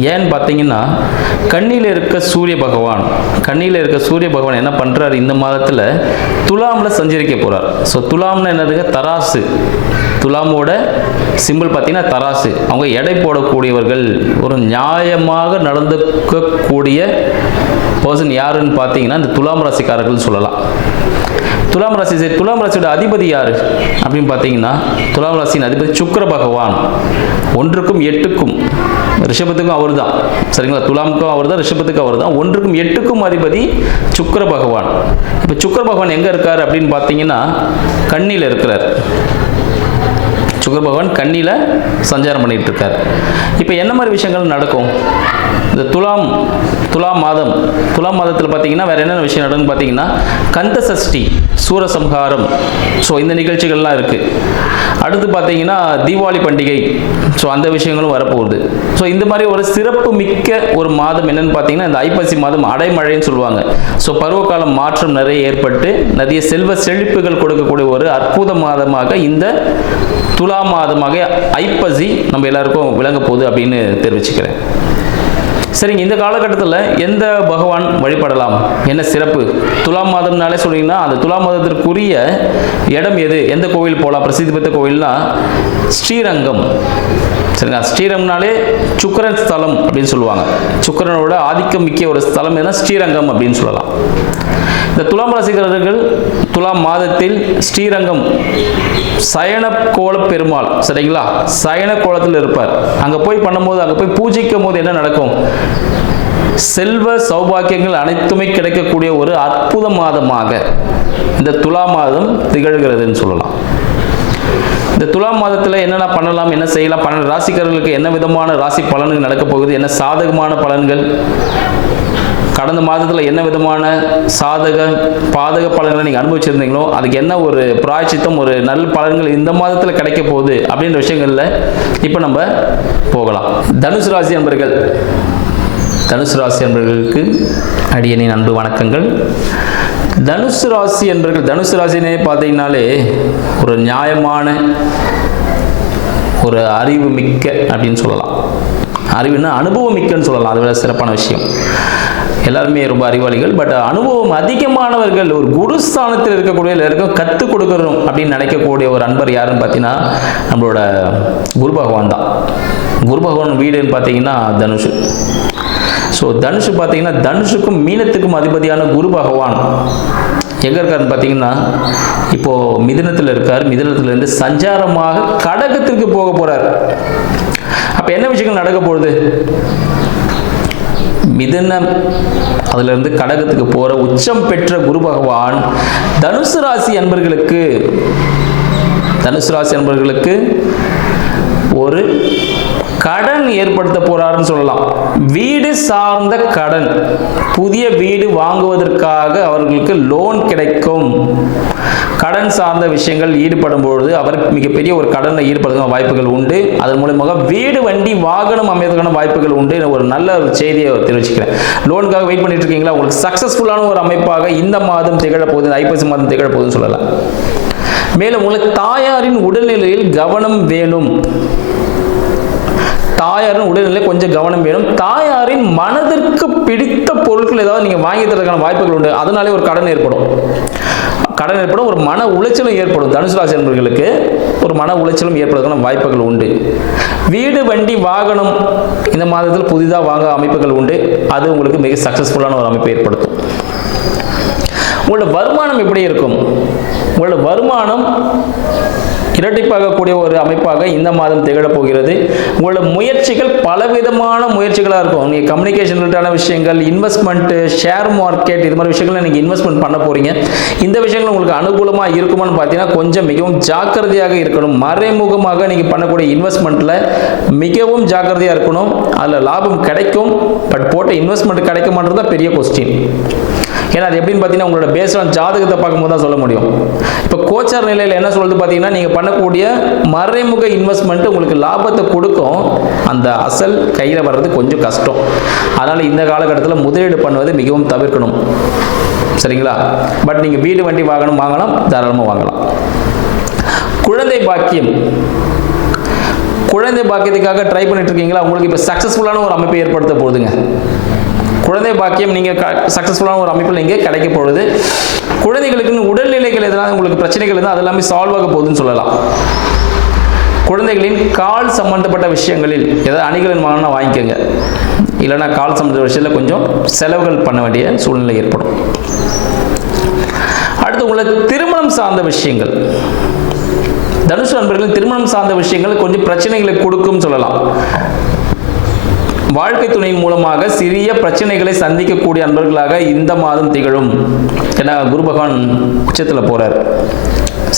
ஏன்னு பார்த்தீங்கன்னா கண்ணியில் இருக்க சூரிய பகவான் கண்ணியில் இருக்க சூரிய பகவான் என்ன பண்ணுறாரு இந்த மாதத்தில் துலாமில் சஞ்சரிக்க போகிறார் ஸோ துலாம்னு என்னதுங்க? தராசு. துலாமோட சிம்பிள் பார்த்தீங்கன்னா தராசு. அவங்க எடை போடக்கூடியவர்கள் ஒரு நியாயமாக நடந்துக்கக்கூடிய பர்சன் யாருன்னு பார்த்தீங்கன்னா இந்த துலாம் ராசிக்காரர்கள் சொல்லலாம். துலாம் ராசி சரி துலாம் ராசியோட அதிபதி யார்? அப்படின்னு பார்த்தீங்கன்னா துலாம் ராசியின் அதிபதி சுக்கர பகவான். ஒன்றுக்கும் எட்டுக்கும் ரிஷபத்துக்கும் அவர் தான் சரிங்களா? துலாமுக்கும் அவர் தான் ரிஷபத்துக்கும் அவர் தான் ஒன்றுக்கும் எட்டுக்கும் அதிபதி சுக்கர பகவான். இப்போ சுக்கர பகவான் எங்கே இருக்கார் அப்படின்னு பார்த்தீங்கன்னா கண்ணியில் இருக்கிறார். சுக்கர பகவான் கண்ணியில் சஞ்சாரம் பண்ணிட்டு இருக்கார் இப்போ என்ன மாதிரி விஷயங்கள் நடக்கும்? இந்த துலாம் துலாம் மாதம் துலாம் மாதத்தில் பார்த்தீங்கன்னா வேற என்னென்ன விஷயம் நடக்குன்னு பார்த்தீங்கன்னா கந்த சஷ்டி சூரசம்ஹாரம் ஸோ இந்த நிகழ்ச்சிகள்லாம் இருக்குது அடுத்து பார்த்தீங்கன்னா தீபாவளி பண்டிகை. ஸோ அந்த விஷயங்களும் வரப்போகுது. ஸோ இந்த மாதிரி ஒரு சிறப்பு மிக்க ஒரு மாதம் என்னென்னு பார்த்தீங்கன்னா இந்த ஐப்பசி மாதம் அடைமழைன்னு சொல்லுவாங்க. ஸோ பருவகாலம் மாற்றம் நிறைய ஏற்பட்டு நிறைய செல்வ செழிப்புகள் கொடுக்கக்கூடிய ஒரு அற்புத மாதமாக இந்த துலா மாதமாக ஐப்பசி நம்ம எல்லாருக்கும் விளங்க போகுது அப்படின்னு தெரிவிச்சுக்கிறேன். சரிங்க இந்த காலகட்டத்தில் எந்த பகவான் வழிபடலாம்? என்ன சிறப்பு? துலாம் மாதம்னாலே சொன்னீங்கன்னா அந்த துலாம் மாதத்திற்குரிய இடம் எது? எந்த கோவில் போகலாம் பிரசித்தி பெற்ற கோவில்னா ஸ்ரீரங்கம். சரிங்களா? ஸ்ரீரங்கம்னாலே சுக்கரன் ஸ்தலம் அப்படின்னு சொல்லுவாங்க. சுக்கரனோட ஆதிக்கம் மிக்க ஒரு ஸ்தலம் எதுனா ஸ்ரீரங்கம் அப்படின்னு சொல்லலாம். இந்த துலாம் ரசிகர்கள் துலாம் மாதத்தில் ஸ்ரீரங்கம் சயன கோல பெருமாள் சரிங்களா? சயன கோலத்தில் இருப்பார். அங்கே போய் பண்ணும்போது அங்கே போய் பூஜிக்கும் போது என்ன நடக்கும்? செல்வ சௌபாக்கியங்கள் அனைத்துமே கிடைக்கக்கூடிய ஒரு அற்புத மாதமாக இந்த துலா மாதம் திகழ்கிறதுன்னு சொல்லலாம். இந்த துலாம் மாதத்தில் என்னென்ன பண்ணலாம் என்ன செய்யலாம் பன்னெண்டு ராசிக்காரர்களுக்கு என்ன விதமான ராசி பலன்கள் நடக்க போகுது என்ன சாதகமான பலன்கள்? கடந்த மாதத்தில் என்ன விதமான சாதக பாதக பலன்களை நீங்கள் அனுபவிச்சிருந்தீங்களோ அதுக்கு என்ன ஒரு பிராய்ச்சித்தம் ஒரு நல்ல பலன்கள் இந்த மாதத்தில் கிடைக்க போகுது அப்படின்ற விஷயங்களில் இப்போ நம்ம போகலாம். தனுசு ராசி நண்பர்கள் தனுசு ராசி நண்பர்களுக்கு அடியனின் அன்பு வணக்கங்கள். தனுசு ராசி என்பர்கள் தனுசு ராசினே பார்த்தீங்கனாலே ஒரு நியாயமான ஒரு அறிவு மிக்க அப்படின்னு சொல்லலாம். அறிவுன்னா அனுபவம் மிக்கன்னு சொல்லலாம். அதை விட சிறப்பான விஷயம். எல்லாருமே ரொம்ப அறிவாளிகள் பட் அனுபவம் அதிகமானவர்கள் ஒரு குருஸ்தானத்தில் இருக்கக்கூடிய எல்லாருக்கும் கற்றுக் கொடுக்கணும் அப்படின்னு நினைக்கக்கூடிய ஒரு அன்பர் யாருன்னு பார்த்தீங்கன்னா நம்மளோட குரு பகவான் தான். குரு பகவான் வீடுன்னு பார்த்தீங்கன்னா தனுஷு. ஸோ தனுஷு பார்த்தீங்கன்னா தனுஷுக்கும் மீனத்துக்கும் அதிபதியான குரு பகவான். எங்கே இருக்காருன்னு பார்த்தீங்கன்னா இப்போது மிதினத்தில் இருக்கார். மிதுனத்திலிருந்து சஞ்சாரமாக கடகத்திற்கு போக போகிறார் அப்போ என்ன விஷயங்கள் நடக்க போகுது? மிதன அதிலிருந்து கடகத்துக்கு போகிற உச்சம் பெற்ற குரு பகவான் தனுசு ராசி அன்பர்களுக்கு தனுசு ராசி அன்பர்களுக்கு ஒரு கடன் ஏற்படுத்த போறாருன்னு சொல்லலாம். வீடு சார்ந்த கடன் புதிய வீடு வாங்குவதற்காக அவர்களுக்கு லோன் கிடைக்கும். கடன் சார்ந்த விஷயங்கள் ஈடுபடும் பொழுது அவர் மிகப்பெரிய ஒரு கடனில் ஈடுபடுறதுக்கான வாய்ப்புகள் உண்டு. அதன் மூலமாக வீடு வண்டி வாகனம் அமைவதற்கான வாய்ப்புகள் உண்டு என ஒரு நல்ல ஒரு செய்தியை தெரிவிச்சுக்கிறேன் லோனுக்காக வெயிட் பண்ணிட்டு இருக்கீங்களா? உங்களுக்கு சக்ஸஸ்ஃபுல்லான ஒரு அமைப்பாக இந்த மாதம் திகழப்போகுது ஐப்பசி மாதம் திகழப்போகுதுன்னு சொல்லலாம். மேலும் உங்களுக்கு தாயாரின் உடல்நிலையில் கவனம் வேணும். தாயாரின் உடல்நிலை கொஞ்சம் கவனம் வேணும். தாயாரின் மனதிற்கு பிடித்த பொருட்கள் ஏதாவது நீங்கள் வாங்கி தரதுக்கான வாய்ப்புகள் உண்டு. அதனாலே ஒரு கடன் ஏற்படும். கடன் ஏற்படும் ஒரு மன உளைச்சலும் ஏற்படும். தனுசு ராசி என்பவர்களுக்கு ஒரு மன உளைச்சலும் ஏற்படுவதற்கான வாய்ப்புகள் உண்டு. வீடு வண்டி வாகனம் இந்த மாதத்தில் புதிதாக வாங்க அமைப்புகள் உண்டு. அது உங்களுக்கு மிக சக்ஸஸ்ஃபுல்லான ஒரு அமைப்பை ஏற்படுத்தும். உங்களோட வருமானம் எப்படி இருக்கும்? உங்களோட வருமானம் இரட்டிப்பாகக்கூடிய ஒரு அமைப்பாக இந்த மாதம் திகழப் போகிறது. உங்களோட முயற்சிகள் பலவிதமான முயற்சிகளாக இருக்கும். நீங்கள் கம்யூனிகேஷன் ரிலேட்டான விஷயங்கள் இன்வெஸ்ட்மெண்ட்டு ஷேர் மார்க்கெட் இது மாதிரி விஷயங்களை நீங்கள் இன்வெஸ்ட்மெண்ட் பண்ண போகிறீங்க இந்த விஷயங்கள் உங்களுக்கு அனுகூலமாக இருக்குமான்னு பார்த்தீங்கன்னா கொஞ்சம் மிகவும் ஜாக்கிரதையாக இருக்கணும். மறைமுகமாக நீங்கள் பண்ணக்கூடிய இன்வெஸ்ட்மெண்ட்டில் மிகவும் ஜாக்கிரதையாக இருக்கணும். அதில் லாபம் கிடைக்கும். பட் போட்ட இன்வெஸ்ட்மெண்ட் கிடைக்குமான்றது தான் பெரிய கொஸ்டின் ஏன்னா அது எப்படின்னு பார்த்தீங்கன்னா உங்களோட பேஸ்ட் ஜாதகத்தை பார்க்கும்போது தான் சொல்ல முடியும். இப்போ கோச்சார் நிலையில் என்ன சொல்லுது பார்த்தீங்கன்னா நீங்கள் பண்ணக்கூடிய மறைமுக இன்வெஸ்ட்மெண்ட் உங்களுக்கு லாபத்தை கொடுக்கும். அந்த அசல் கையில் வர்றது கொஞ்சம் கஷ்டம். அதனால் இந்த காலகட்டத்தில் முதலீடு பண்ணுவது மிகவும் தவிர்க்கணும். சரிங்களா? பட் நீங்கள் வீடு வண்டி வாகனம் வாங்கலாம் தாராளமாக வாங்கலாம். குழந்தை பாக்கியம். குழந்தை பாக்கியத்துக்காக ட்ரை பண்ணிட்டு இருக்கீங்களா? உங்களுக்கு இப்போ சக்ஸஸ்ஃபுல்லான ஒரு அமைப்பை ஏற்படுத்த போகுதுங்க. குழந்தை பாக்கியம் நீங்கள் சக்ஸஸ்ஃபுல்லான ஒரு அமைப்பில் நீங்கள் கிடைக்க போகுது. குழந்தைகளுக்கு உடல்நிலைகள் எதனால் உங்களுக்கு பிரச்சனைகள் இருந்தால் அது எல்லாமே சால்வ் ஆக போகுதுன்னு சொல்லலாம். குழந்தைகளின் கால் சம்பந்தப்பட்ட விஷயங்களில் ஏதாவது அணிகளின் வாங்கினா வாங்கிக்கோங்க. இல்லைன்னா கால் சம்பந்தப்பட்ட விஷயத்தில் கொஞ்சம் செலவுகள் பண்ண வேண்டிய சூழ்நிலை ஏற்படும். அடுத்து உங்களுக்கு திருமணம் சார்ந்த விஷயங்கள். தனுஷ் நண்பர்களின் திருமணம் சார்ந்த விஷயங்கள் கொஞ்சம் பிரச்சனைகளை கொடுக்கும் சொல்லலாம். வாழ்க்கை துணை மூலமாக சிறிய பிரச்சனைகளை சந்திக்கக்கூடிய அன்பர்களாக இந்த மாதம் திகழும். ஏன்னா குரு பகவான் உச்சத்தில் போறார்.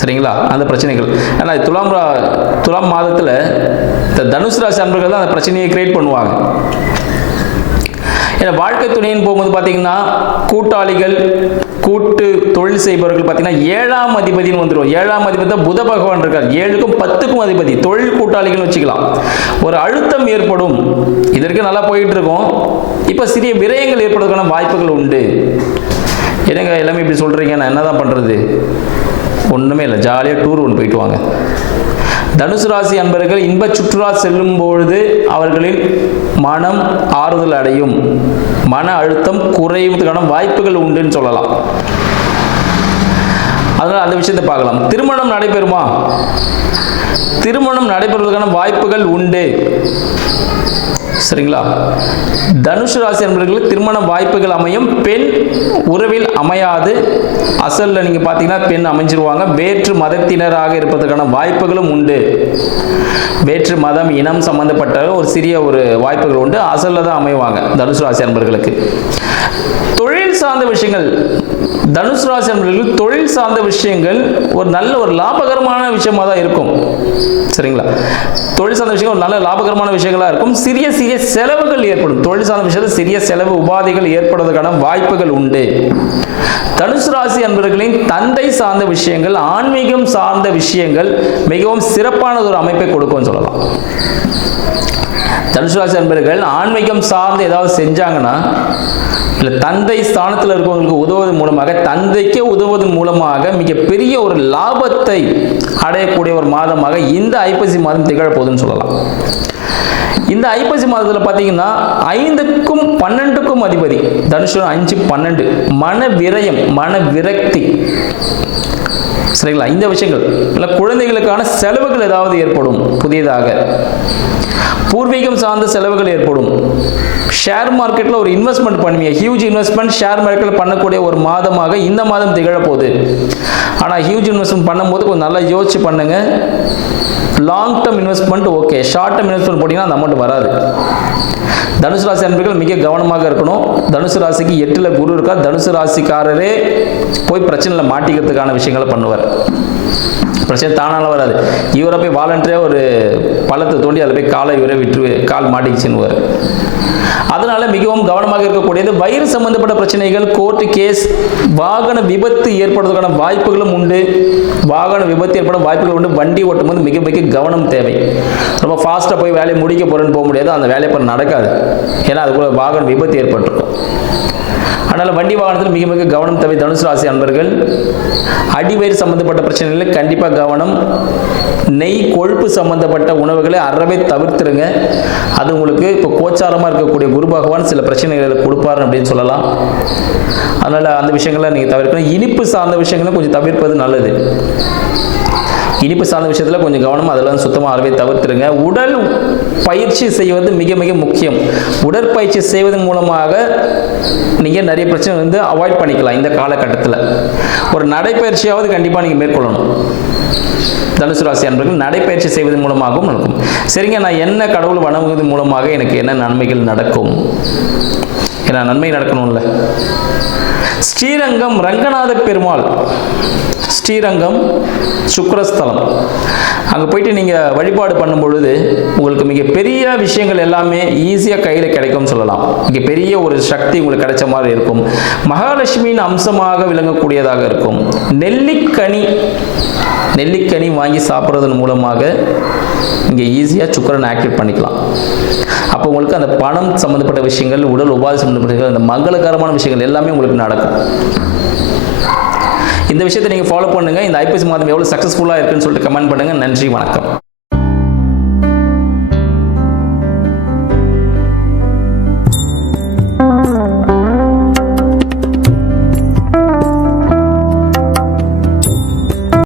சரிங்களா? அந்த பிரச்சனைகள். ஏன்னா துலாம் துலாம் மாதத்தில் இந்த தனுசு ராசி அன்பர்கள் தான் அந்த பிரச்சனையை கிரியேட் பண்ணுவாங்க. ஏன்னா வாழ்க்கை துணையின் போகும்போது பார்த்தீங்கன்னா கூட்டாளிகள் கூட்டு தொழில் செய்பவர்கள் பார்த்தீங்கன்னா ஏழாம் அதிபதினு வந்துடும் ஏழாம் அதிபதி தான் புத பகவான் இருக்கார். ஏழுக்கும் பத்துக்கும் அதிபதி. தொழில் கூட்டாளிகள் வச்சுக்கலாம். ஒரு அழுத்தம் ஏற்படும். இதற்கு நல்லா போயிட்டு இருக்கும் இப்போ சிறிய விரயங்கள் ஏற்படுவதற்கான வாய்ப்புகள் உண்டு. என்னங்க எல்லாமே இப்படி சொல்கிறீங்க நான் என்ன தான் பண்ணுறது ஒன்றுமே இல்லை. ஜாலியாக டூர் ஒன்று போயிட்டு வாங்க. தனுசு ராசி அன்பர்கள் இன்ப சுற்றுலா செல்லும் பொழுது அவர்களின் மனம் ஆறுதல் அடையும். மன அழுத்தம் குறைவதற்கான வாய்ப்புகள் உண்டுன்னு சொல்லலாம். அதனால் அந்த விஷயத்தை பார்க்கலாம். திருமணம் நடைபெறுமா? திருமணம் நடைபெறுவதற்கான வாய்ப்புகள் உண்டு. சரிங்களா? தனுஷ் ராசி என்பவர்களுக்கு திருமண வாய்ப்புகள் அமையும். பெண் உறவில் அமையாது. அசலில் நீங்கள் பார்த்தீங்கன்னா பெண் அமைஞ்சிருவாங்க. வேற்று மதத்தினராக இருப்பதற்கான வாய்ப்புகளும் உண்டு. வேற்று மதம் இனம் சம்பந்தப்பட்ட ஒரு சிறிய ஒரு வாய்ப்புகள் உண்டு. அசல்ல தான் அமைவாங்க தனுஷ் ராசி அன்பர்களுக்கு. தொழில் சார்ந்த விஷயங்கள். தனுசு ராசி அன்பர்களுக்கு தொழில் சார்ந்த விஷயங்கள் ஒரு நல்ல ஒரு லாபகரமான விஷயமாக தான் இருக்கும். சரிங்களா? தொழில் சார்ந்த விஷயங்கள் ஒரு நல்ல லாபகரமான விஷயங்களாக இருக்கும். சிறிய சிறிய செலவுகள் ஏற்படும். தொழில் சார்ந்த விஷயத்தில் சிறிய செலவு உபாதைகள் ஏற்படுவதற்கான வாய்ப்புகள் உண்டு. தனுசு ராசி அன்பர்களின் தந்தை சார்ந்த விஷயங்கள் ஆன்மீகம் சார்ந்த விஷயங்கள் மிகவும் சிறப்பானது ஒரு அமைப்பை கொடுக்கும்னு சொல்லலாம். தனுசு ராசி அன்பர்கள் ஆன்மீகம் சார்ந்து ஏதாவது செஞ்சாங்கன்னா இல்லை தந்தை ஸ்தானத்தில் இருக்கவங்களுக்கு உதவுவதன் மூலமாக தந்தைக்கே உதவுவதன் மூலமாக மிகப்பெரிய ஒரு லாபத்தை அடையக்கூடிய ஒரு மாதமாக இந்த ஐப்பசி மாதம் திகழப்போகுதுன்னு சொல்லலாம். இந்த ஐப்பசி மாதத்தில் பார்த்தீங்கன்னா ஐந்துக்கும் பன்னெண்டுக்கும் அதிபதி. தனுஷன் அஞ்சு பன்னெண்டு. மன விரயம் மன விரக்தி சரிங்களா? இந்த விஷயங்கள். இல்லை குழந்தைகளுக்கான செலவுகள் ஏதாவது ஏற்படும். புதியதாக. பூர்வீகம் சார்ந்த செலவுகள் ஏற்படும். ஷேர் மார்க்கெட்டில் ஒரு இன்வெஸ்ட்மெண்ட் பண்ணுவீங்க. ஹியூஜ் இன்வெஸ்ட்மெண்ட் ஷேர் மார்க்கெட்டில் பண்ணக்கூடிய ஒரு மாதமாக இந்த மாதம் திகழப்போகுது. ஆனால் ஹியூஜ் இன்வெஸ்ட்மெண்ட் பண்ணும்போது கொஞ்சம் நல்லா யோசிச்சு பண்ணுங்கள் long term investment okay short term investment போட்டிங்கன்னா அந்த அமௌண்ட் வராது. தனுசு ராசி அன்பர்கள் மிக கவனமாக இருக்கணும். தனுசு ராசிக்கு எட்டில் குரு இருக்கா? தனுசு ராசிக்காரரே போய் பிரச்சனையில் மாட்டிக்கிறதுக்கான விஷயங்களை பண்ணுவார். பிரச்சனை தானால வராது. இவரை போய் வாலண்டியாக ஒரு பள்ளத்தை தோண்டி அதில் போய் காலை இவரை விட்டு கால் மாட்டிக்கிச்சுன்னு அதனால மிகவும் கவனமாக இருக்கக்கூடியது. வயிறு சம்பந்தப்பட்ட பிரச்சனைகள் கோர்ட்டு கேஸ் வாகன விபத்து ஏற்படுவதற்கான வாய்ப்புகளும் உண்டு. வாகன விபத்து ஏற்பட வாய்ப்புகள் உண்டு. வண்டி ஓட்டும் போது மிக மிக கவனம் தேவை. ரொம்ப ஃபாஸ்ட்டாக போய் வேலையை முடிக்க போகிறேன்னு போக முடியாது. அந்த வேலையை இப்போ நடக்காது. ஏன்னா அதுக்குள்ள வாகன விபத்து ஏற்பட்டிருக்கும். அதனால் வண்டி வாகனத்தில் மிக மிக கவனம் தேவை. தனுசு ராசி அன்பர்கள் அடிவயிறு சம்பந்தப்பட்ட பிரச்சனைகளில் கண்டிப்பாக கவனம். நெய் கொழுப்பு சம்பந்தப்பட்ட உணவுகளை அறவே தவிர்த்துருங்க. கோச்சாரமாக இருக்கக்கூடிய குரு பகவான் சில பிரச்சனைகளை கொடுப்பார் அப்படின்னு சொல்லலாம். அதனால் அந்த விஷயங்களை நீங்கள் தவிர்க்கணும். இனிப்பு சார்ந்த விஷயங்களை கொஞ்சம் தவிர்ப்பது நல்லது. இனிப்பு சார்ந்த விஷயத்தில் கொஞ்சம் கவனம் அதெல்லாம் சுத்தமாக அறவே தவிர்த்துருங்க. உடல் பயிற்சி செய்வது மிக மிக முக்கியம். உடற்பயிற்சி செய்வதன் மூலமாக நீங்கள் நிறைய பிரச்சனை வந்து அவாய்ட் பண்ணிக்கலாம் இந்த காலகட்டத்தில். ஒரு நடைப்பயிற்சியாவது கண்டிப்பாக நீங்கள் மேற்கொள்ளணும். தனுசு ராசி அன்பர்கள் நடைப்பயிற்சி செய்வதன் மூலமாகவும் நடக்கும் சரிங்க நான் என்ன கடவுள் வணங்குவது மூலமாக எனக்கு என்ன நன்மைகள் நடக்கும்? ஏன்னா நன்மை நடக்கணும்ல. ஸ்ரீரங்கம் ரங்கநாத பெருமாள். ஸ்ரீரங்கம் சுக்கரஸ்தலம். அங்கே போயிட்டு நீங்கள் வழிபாடு பண்ணும் பொழுது உங்களுக்கு மிகப்பெரிய விஷயங்கள் எல்லாமே ஈஸியாக கையில் கிடைக்கும்னு சொல்லலாம். மிகப்பெரிய பெரிய ஒரு சக்தி உங்களுக்கு கிடைச்ச மாதிரி இருக்கும். மகாலட்சுமியின் அம்சமாக விளங்கக்கூடியதாக இருக்கும். நெல்லிக்கனி நெல்லிக்கனி வாங்கி சாப்பிட்றதன் மூலமாக இங்கே ஈஸியாக சுக்கரன் ஆக்டிவேட் பண்ணிக்கலாம். அப்போ உங்களுக்கு அந்த பணம் சம்மந்தப்பட்ட விஷயங்கள் உடல் உபாதி சம்மந்தப்பட்ட விஷயங்கள், அந்த மங்களகரமான விஷயங்கள் எல்லாமே உங்களுக்கு நடக்கும். இந்த விஷயத்தை நீங்கள் ஃபாலோ பண்ணுங்கள் இந்த ஐபிஎஸ் மாதம் எவ்வளோ சக்ஸஸ்ஃபுல்லாக இருக்குன்னு சொல்லிட்டு கமெண்ட் பண்ணுங்கள் நன்றி வணக்கம்.